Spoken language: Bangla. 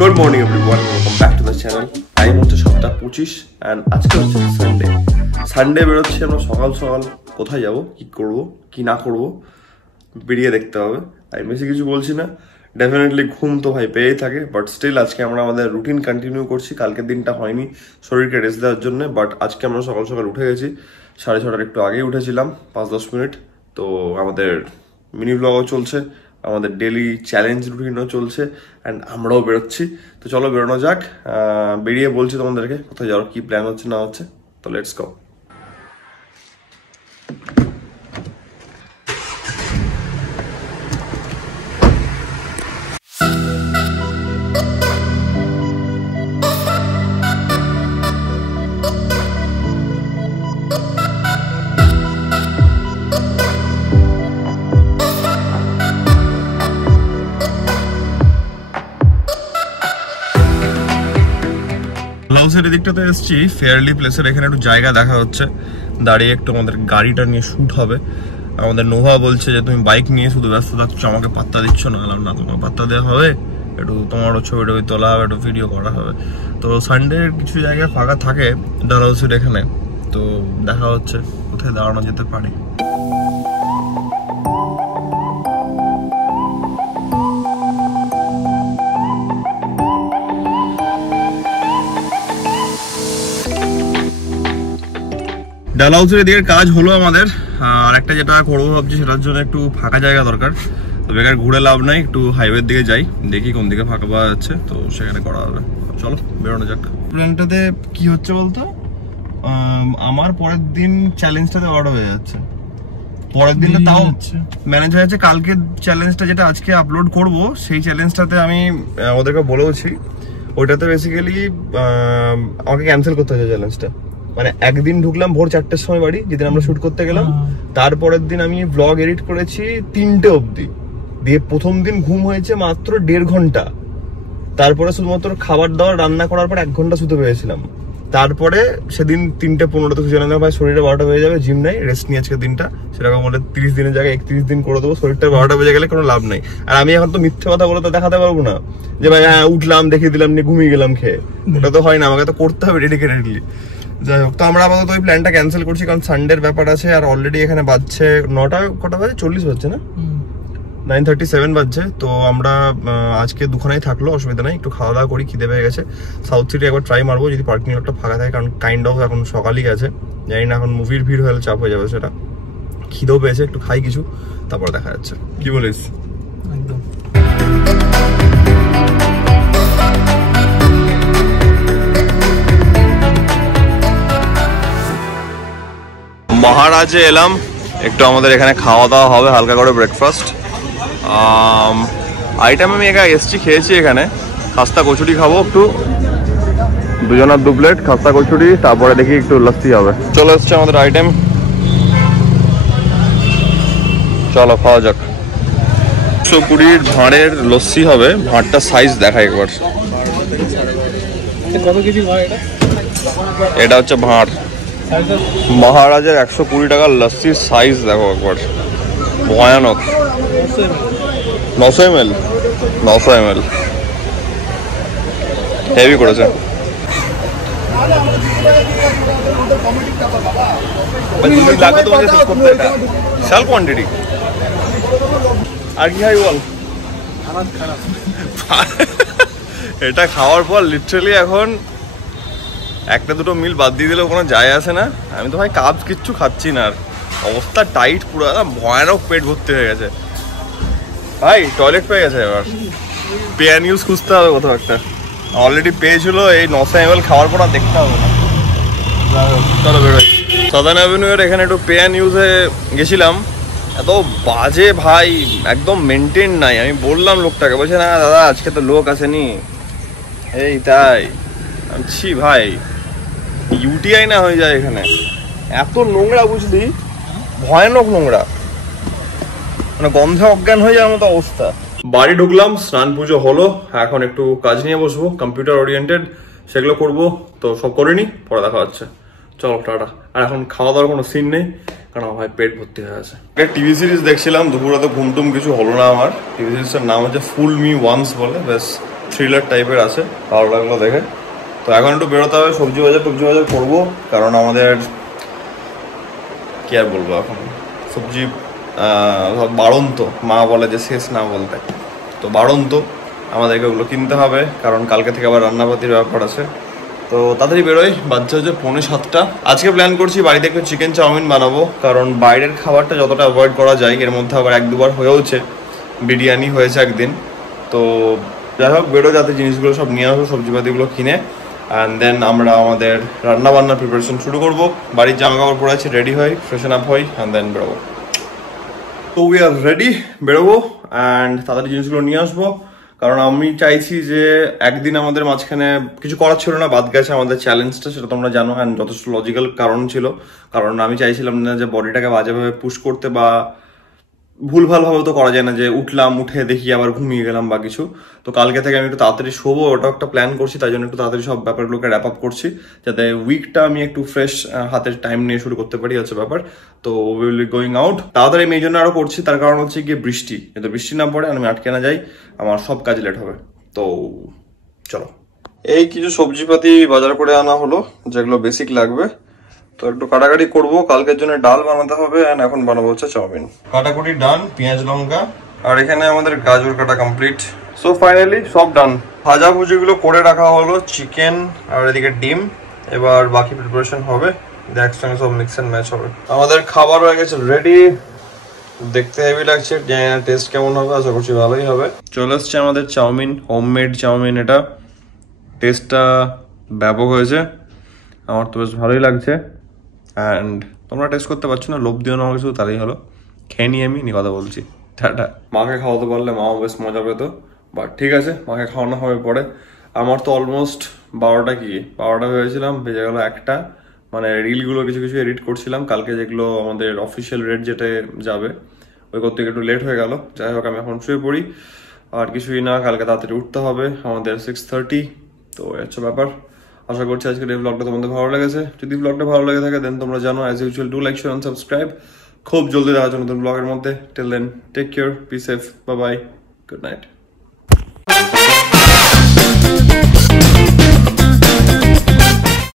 Good morning everyone, welcome back to the channel. Time হচ্ছে 7:25 অ্যান্ড আজকে হচ্ছে সানডে বেরোচ্ছি আমরা সকাল সকাল। কোথায় যাব, কি করব, কি না করব বেরিয়ে দেখতে হবে। আমি বেশি কিছু বলছি না, ডেফিনেটলি ঘুম তো ভাই পেয়েই থাকে, বাট স্টিল আজকে আমরা আমাদের রুটিন কন্টিনিউ করছি। কালকের দিনটা হয়নি শরীরকে রেস্ট দেওয়ার জন্য, বাট আজকে আমরা সকাল সকাল উঠে গেছি। 6:30টার একটু আগেই উঠেছিলাম, 5-10 মিনিট। তো আমাদের মিনি ব্লগও চলছে, আমাদের ডেলি চ্যালেঞ্জ রুটিনও চলছে অ্যান্ড আমরাও বেরোচ্ছি। তো চলো বেরোনো যাক। বেরিয়ে বলছি তোমাদেরকে কোথায় যাওয়ার, কি প্ল্যান হচ্ছে না হচ্ছে। তো লেটস গো। লাউসের এদিকটাতে এসেছি, ফেয়ারলি প্লেসের এখানে একটু জায়গা দেখা হচ্ছে। দাঁড়িয়ে একটু আমাদের গাড়িটা নিয়ে শ্যুট হবে। আমাদের নোভা বলছে যে তুমি বাইক নিয়ে শুধু ব্যস্ত থাকছো, আমাকে পাত্তা দিচ্ছ না। না, তোমার পাত্তা দেওয়া হবে, একটু তোমারও ছবি টবি তোলা হবে, একটু ভিডিও করা হবে। তো সানডের কিছু জায়গায় ফাঁকা থাকে ডালহাউসের এখানে, তো দেখা হচ্ছে কোথায় দাঁড়ানো যেতে পারে। ডালহাউসের এদিকে কাজ হলো আমাদের। আর একটা যেটা করবো ভাবছি, সেটার জন্য একটু ফাঁকা জায়গা দরকার। তো বেকার ঘুরে লাভ নাই, একটু হাইওয়ের দিকে যাই, দেখি কোন দিকে ফাঁকা পাওয়া যাচ্ছে, তো সেখানে করা হবে। চলো বেরোনো যাক। প্ল্যানটাতে কি হচ্ছে বলতো, আমার পরের দিন চ্যালেঞ্জটাতে অর্ডার হয়ে যাচ্ছে। পরের দিনটা তাও ম্যানেজ হয়ে যাচ্ছে। কালকে চ্যালেঞ্জটা যেটা আজকে আপলোড করব, সেই চ্যালেঞ্জটাতে আমি ওদেরকে বলেওছি, ওইটাতে বেসিক্যালি আমাকে ক্যান্সেল করতে হয়েছে চ্যালেঞ্জটা। মানে একদিন ঢুকলাম ভোর 4টের সময় বাড়ি, যেদিন আমরা শুট করতে গেলাম। তারপরের দিন আমি ব্লগ এডিট করেছি 3টে অবধি, দিয়ে প্রথম দিন ঘুম হয়েছে মাত্র 1.5 ঘন্টা। তারপরে শুধুমাত্র খাবার দাবার রান্না করার পর 1 ঘন্টা শুতে পেরেছিলাম। তারপরে সেদিন 3:15 শুয়ে নিলাম, ভাই শরীরে 12টা বেজে যাবে, জিম নাই, রেস্ট নিয়ে আজকে দিনটা। সেরকম বলে 30 দিনের জায়গায় 31 দিন করে দেবো, শরীরটা 12টা বেজে গেলে কোনো লাভ নাই। আর আমি এখন তো মিথ্যে কথা বলে তো দেখাতে পারবো না যে ভাই হ্যাঁ উঠলাম, দেখিয়ে দিলাম, নিয়ে ঘুমিয়ে গেলাম খেয়ে। ওটা তো হয় না, আমাকে তো করতে হবে ডেডিকেটেডলি। যাই হোক, তো আমরা আপাতত ওই প্ল্যানটা ক্যান্সেল করছি, কারণ সানডের ব্যাপার আছে। আর অলরেডি এখানে বাজছে 9টা, কটা বাজে 40 বাজছে না, 9:37 বাজছে। তো আমরা আজকে দুখানেই থাকলো, অসুবিধা নাই। একটু খাওয়া দাওয়া করি, খিদে পেয়ে গেছে। সাউথ সিটি একবার ট্রাই মারবো, যদি পার্কিং লটটা ফাঁকা থাকে, কারণ কাইন্ড অফ এখন সকালই গেছে। জানি না এখন মুভির ভিড় হলে চাপ হয়ে যাবে সেটা। খিদেও পেয়েছে, একটু খাই কিছু, তারপর দেখা যাচ্ছে। কি বলিস? একদম। মহারাজে এলাম, একটু আমাদের এখানে খাওয়া দাওয়া হবে, হালকা করে ব্রেকফাস্ট। আইটেম আমি এসছি, খেয়েছি এখানে। খাস্তা কচুরি খাবো একটু, দুজনের 2 প্লেট খাস্তা কচুরি, তারপরে দেখি একটু লস্যি হবে। চলে এসছে আমাদের আইটেম, চলো খাওয়া যাক। 120 ভাঁড়ের লস্যি হবে। ভাঁড়টার সাইজ দেখাই একবার। এটা হচ্ছে ভাঁড়। মহারাজের 120 টাকার লস্যির সাইজ দেখো একবার, ভয়ানক। 900 ml, 900 ml, হেভি করেছে। বিশাল কোয়ান্টিটি। আর কি খাই বল? এটা খাওয়ার পর লিটারালি এখন 1-2 মিল বাদ দিয়ে দিলেও কোনো যায় আসে না। আমি তো ভাই কাপ কিচ্ছু খাচ্ছি না, আর অবস্থা টাইট পুরো, ভয়ানক পেট ভর্তি হয়ে গেছে ভাই। টয়লেট পেয়ে গেছে, এবার পেয়ার নিউজ খুঁজতে হবে কোথাও একটা। অলরেডি পেয়েছিল, এই 900 ml খাওয়ার পর আর দেখতে হবে না। চলো বেরোই। সাদার্ন অ্যাভিনিউয়ের এখানে একটু পেয়ার নিউজে গেছিলাম, এত বাজে ভাই, একদম মেনটেন নাই। আমি বললাম লোকটাকে, বলছে না দাদা আজকে তো লোক আসেনি। এই তাই আছি ভাই, ইউটিআই না হয়ে যায় এখানে। এত নোংরা বুঝলি, ভয়ানক নোংরা, মানে গন্ধে অজ্ঞান হয়ে যাওয়ার মতো অবস্থা। বাড়ি ঢুকলাম, স্নান পুজো হলো, এখন একটু কাজ নিয়ে বসবো, কম্পিউটার ওরিয়েন্টেড, সেগুলো করবো। তো সব করে নি, পরে দেখা হচ্ছে। চলো টাটা। আর এখন খাওয়া দাওয়ার কোনো সিন নেই, কারণ আমার ভাই পেট ভর্তি হয়ে আছে। টিভি সিরিজ দেখছিলাম, দুপুরে তো ঘুম টুম কিছু হলো না আমার। টিভি সিরিজটার নাম হচ্ছে ফুল মি ওয়ান্স বলে, বেশ থ্রিলার টাইপের আছে, ভালো লাগলো দেখে। তো এখন একটু বেরোতে হবে, সবজি বাজার করবো, কারণ আমাদের কি আর বলবো, এখন সবজি বাড়ন্ত, মা বলে যে শেষ না বলতে, তো বাড়ন্ত আমাদেরকে ওগুলো কিনতে হবে, কারণ কালকে থেকে আবার রান্নাবাতির ব্যাপার আছে। তো তাড়াতাড়ি বেরোই, বাচ্চা হচ্ছে 6:45। আজকে প্ল্যান করছি বাড়িতে একটু চিকেন চাউমিন বানাবো, কারণ বাইরের খাবারটা যতটা অ্যাভয়েড করা যায়, এর মধ্যে আবার 1-2বার হয়েওছে, বিরিয়ানি হয়েছে একদিন। তো যাই হোক বেরো, যাতে জিনিসগুলো সব নিয়ে আসবো, সবজিপাতিগুলো কিনে, অ্যান্ড দেন আমরা আমাদের রান্না বান্নার প্রিপারেশন শুরু করবো। বাড়ির জামা কাপড় পরে আছি, রেডি হই, ফ্রেশন আপ হই, অ্যান্ড দেন বেরোবো। তো উই আর রেডি, বেরোবো অ্যান্ড তাড়াতাড়ি জিনিসগুলো নিয়ে আসবো, কারণ আমি চাইছি যে একদিন আমাদের মাঝখানে কিছু করার ছিল না, বাদ গেছে আমাদের চ্যালেঞ্জটা, সেটা তোমরা জানো, অ্যান্ড যথেষ্ট লজিক্যাল কারণ ছিল, কারণ আমি চাইছিলাম না যে বডিটাকে বাজেভাবে পুশ করতে, বা ভুলভালভাবে তো করা যায় না যে উঠলাম, উঠে দেখি আবার ঘুমিয়ে গেলাম বা কিছু। তো কালকে থেকে আমি একটু তাড়াতাড়ি শোবো, ওটাও একটা প্ল্যান করছি, তাই জন্য একটু তাড়াতাড়ি সব ব্যাপারগুলোকে র্যাপ আপ করছি, যাতে উইকটা আমি একটু ফ্রেশ হাতের টাইম নিয়ে শুরু করতে পারি, হচ্ছে ব্যাপার। তো উইল বি গোয়িং আউট তাড়াতাড়ি, আমি এই জন্য আরো করছি, তার কারণ হচ্ছে গিয়ে বৃষ্টি, যাতে বৃষ্টি না পড়ে আমি আটকে না যাই, আমার সব কাজ লেট হবে। তো চলো, এই কিছু সবজিপাতি বাজার করে আনা হলো, যেগুলো বেসিক লাগবে, তো একটু কাটাকাটি করবো, কালকের জন্য ডাল বানাতে হবে, এন্ড এখন বানাবো হচ্ছে চাউমিন। কাটাকুটি ডান, পেঁয়াজ লঙ্কা, আর এখানে আমাদের গাজর কাটা কমপ্লিট। সো ফাইনালি সব ডান, ভাজা ভুজিগুলো করে রাখা হলো, চিকেন আর এদিকে ডিম, এবার বাকি প্রিপারেশন হবে, একসঙ্গে সব মিক্স এন্ড ম্যাচ হবে। আমাদের খাবার হয়ে গেছে রেডি, দেখতে হেভি লাগছে, টেস্ট কেমন হবে, আশা করছি ভালোই হবে। চলে আসছে আমাদের চাউমিন, হোমমেড চাউমিন, এটা টেস্টটা ব্যাপক হয়েছে, আমার তো বেশ ভালোই লাগছে। অ্যান্ড তোমরা টেস্ট করতে পারছো না, লোভ দিও না আমাকে শুধু, তাহলেই হলো। খেয়ে নিয়ে আমি কথা বলছি, টাটা। মাকে খাওয়াতে পারলে মাও বেশ মজা পেত, বাট ঠিক আছে, মাকে খাওয়ানো হবে পরে। আমার তো অলমোস্ট 12টা হয়েছিলাম, বেজে গেল 1টা, মানে রিলগুলো কিছু কিছু এডিট করছিলাম কালকে, যেগুলো আমাদের অফিসিয়াল রেট যেটা যাবে ওই করতে একটু লেট হয়ে গেল। যাই হোক আমি এখন শুয়ে পড়ি, আর কিছুই না, কালকে তাড়াতাড়ি উঠতে হবে আমাদের 6:30। তো হচ্ছে ব্যাপার। আশা করছি আজকের এই ব্লগটা তোমাদের ভালো লেগেছে। যদি ব্লগটা ভালো লেগে থাকে দেন তোমরা জানো, as usual do like, share and subscribe. খুব জলদি দেখা হচ্ছে নতুন ব্লগের মধ্যে। Till then take care, be safe, bye bye, good night.